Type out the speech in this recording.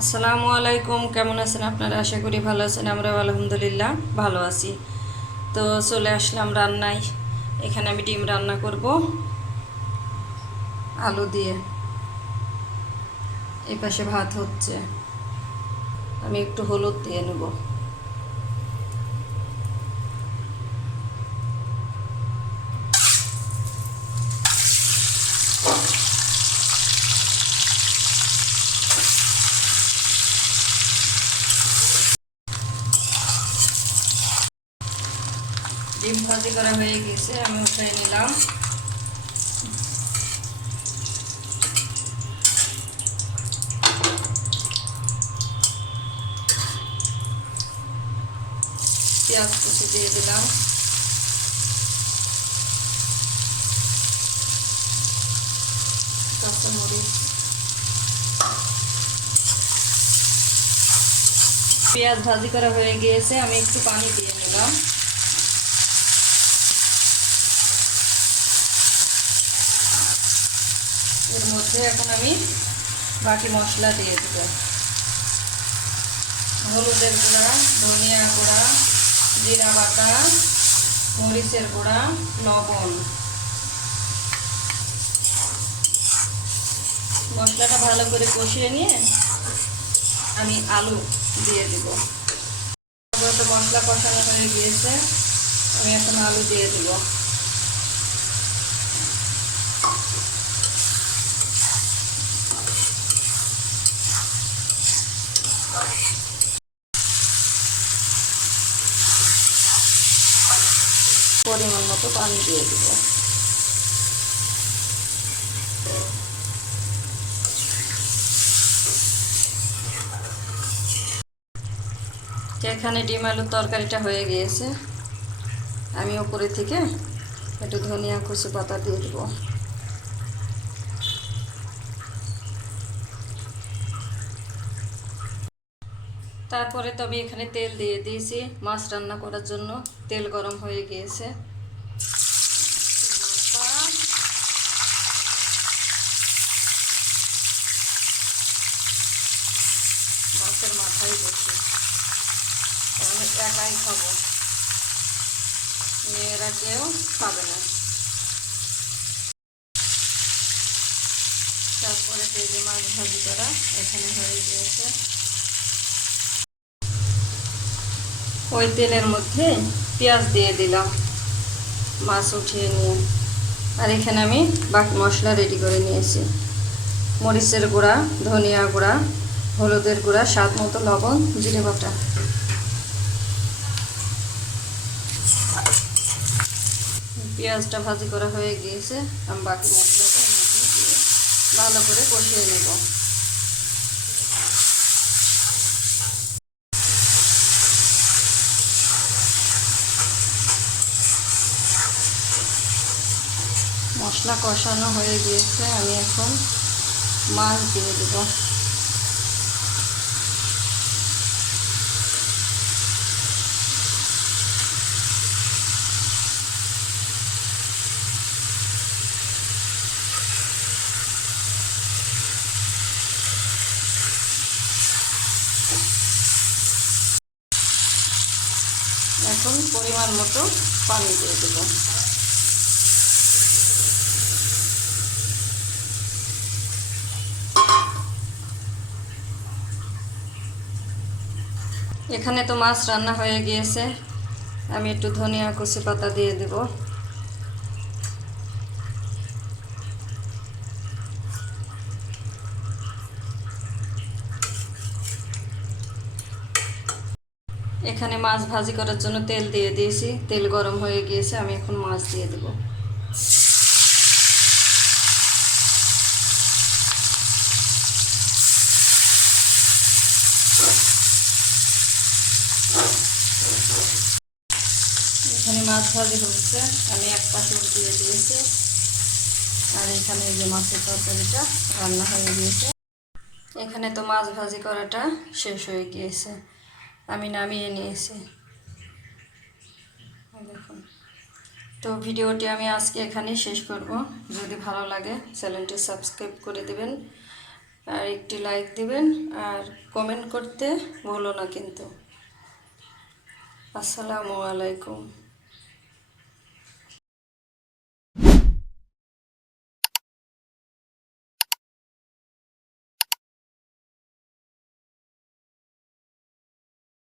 আসসালামু আলাইকুম, কেমন আছেন আপনারা? আশা করি ভালো আছেন। আমরাও আলহামদুলিল্লাহ ভালো আছি। তো চলে আসলাম রান্নায়। এখানে আমি ডিম রান্না করব আলু দিয়ে। এই পাশে ভাত হচ্ছে, আমি একটু হলুদ দিয়ে নেব। ডিম ভাজি করা হয়ে গেছে, আমি উঠিয়ে নিলাম। পেঁয়াজ কুচি দিয়ে দিলাম, কাঁচামরিচ। পেঁয়াজ ভাজি করা হয়ে গিয়েছে, আমি একটু পানি দিয়ে নিলাম। এর মধ্যে এখন আমি বাকি মশলা দিয়ে দেব। হলুদের গুঁড়া, ধনিয়া গুঁড়া, জিরা বাটা, মরিচের গুঁড়া, লবণ। মশলাটা ভালো করে কষিয়ে নিয়ে আমি আলু দিয়ে দেব। মশলা কষানো হয়ে গিয়েছে, আমি এখন আলু দিয়ে দেব। পরিমাণ মতো পানি দিয়ে দেব। এখানে ডিম আলুর তরকারিটা হয়ে গিয়েছে, আমি উপরে থেকে একটু ধনিয়া কুচি পাতা দিয়ে দেবো। তারপরে তো আমি এখানে তেল দিয়ে দিয়েছি মাছ রান্না করার জন্য। তেল গরম হয়ে গিয়েছে, মাছের মাথায় বসে আমি একাই খাবো, মেয়েরা কেউ খাবে না। তারপরে তেজে মাছ ভাজি করা এখানে হয়ে গিয়েছে। ওই তেলের মধ্যে পেঁয়াজ দিয়ে দিলাম মাছ উঠিয়ে নিয়ে। আর এখানে আমি বাকি মশলা রেডি করে নিয়েছি। মরিচের গুঁড়া, ধনিয়া গুঁড়া, হলুদের গুঁড়া, স্বাদ মতো লবণ, জিরে বাটা। পেঁয়াজটা ভাজি করা হয়ে গিয়েছে, আমি বাকি মশলাটা দিয়ে ভালো করে কষিয়ে নেব। মশলা কষানো হয়ে গিয়েছে, আমি এখন মাছ দিয়ে দেব। এখন পরিমাণ মতো পানি দিয়ে দেব। এখানে তো মাছ রান্না হয়ে গিয়েছে, আমি একটু ধনিয়া কুচি পাতা দিয়ে দেব। এখানে মাছ ভাজি করার জন্য তেল দিয়ে দিয়েছি, তেল গরম হয়ে গিয়েছে, আমি এখন মাছ দিয়ে দেব। এখানে মাছ ভাজি হচ্ছে, আমি এক পাশে দিয়ে দিয়েছি। আর এখানে যে মাছের তরকারিটা রান্না হয়ে গিয়েছে। এখানে তো মাছ ভাজি করাটা শেষ হয়ে গিয়েছে, আমি নামিয়ে নিয়েছি। দেখুন, তো ভিডিওটি আমি আজকে এখানেই শেষ করব। যদি ভালো লাগে চ্যানেলটি সাবস্ক্রাইব করে দেবেন, আর একটি লাইক দিবেন আর কমেন্ট করতে ভুলো না কিন্তু। আসসালামু আলাইকুম।